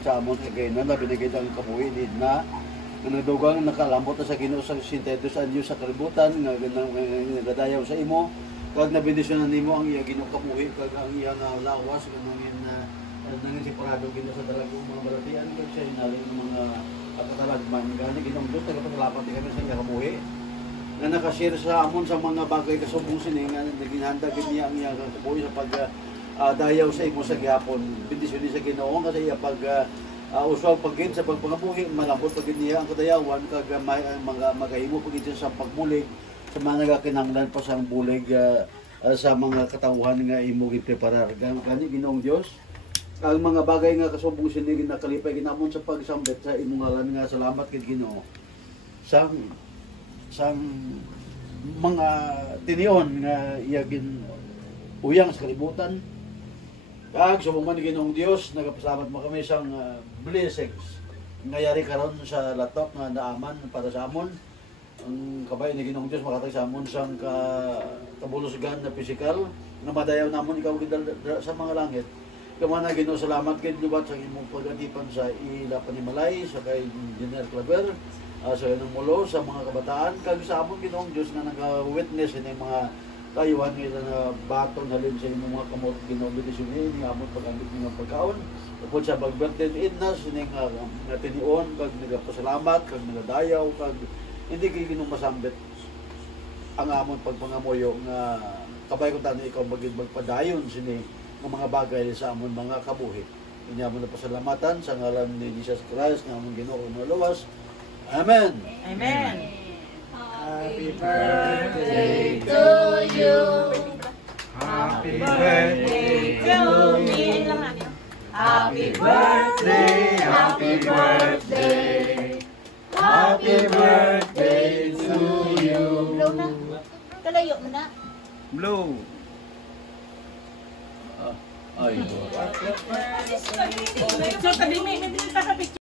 sa amon kagay na binigay ang kabuhi na nagdugang nakalambot na sa Ginoo sa 62 anyo sa kalibutan nga nagadayaw sa imo kag nabendisyonan nimo ang iya Ginoo kabuhi kag ang iyang lawas ganungin nangin sipurado Ginoo sa dalagong mga balatian kag siya hinaling mga katalagman gani Ginoong Dios nagapasalamat kami sa iya kabuhi na nakashare sa amon sa mga bagay kasubong sini nga naginhanda gid niya ang iyang kabuhi sa pag dayaw sa imo sa gihapon bendisyon sa Ginoo kasi iya pag usual pagin sa pagpangabuhi malambot pagin niya ang kadayawan kag mga magahimo pagin sa pagbulig sa mga nagakinahanglan pa sa bulig sa mga katawhan nga imo gipreparar gani Ginoong Dios ang mga bagay nga kasubong sini nakalipay ginamon sa pagsambit sa imong ngalan nga salamat kay Ginoo sang mga tinion nga iya gin uyang sa kalibutan. Kag subong man Ginoong Dios nagapasalamat mo kami sang blessings ngayari karon sa latok nga naaman para sa amon. Ang kabay ni Ginoong Dios makatag sa amon sang kabulusgan na pisikal nga madayaw namon ikaw sa mga langit. Kamana Ginoo salamat kay lubat sa imong pagatipan sa ila panimalay sa kay General Claver sa inong mulo sa mga kabataan kag sa amon Ginoong Dios nga naga-witness ini mga kayuhan nila na baton halin sa imong mga kamot Ginoo bendisyon ni amon pagambit ng pagkaon upod sa pag-birthday idnas ini nga tinion kag nagapasalamat kag nagadayaw kag hindi kay Ginoo masambit ang amon pagpangamoyo nga kabay ko tani ikaw magpadayon sini ng mga bagay sa amon mga kabuhi. Inya mo na pasalamatan sa ngalan ni Jesus Christ nga amon Ginoo nga luwas. Amen. Amen. Happy birthday to you. Happy birthday to me. Happy birthday, happy birthday. Happy birthday to you. Blow na. Kalayo mo na. Blow. Ay. So, tabi may pinita ka picture.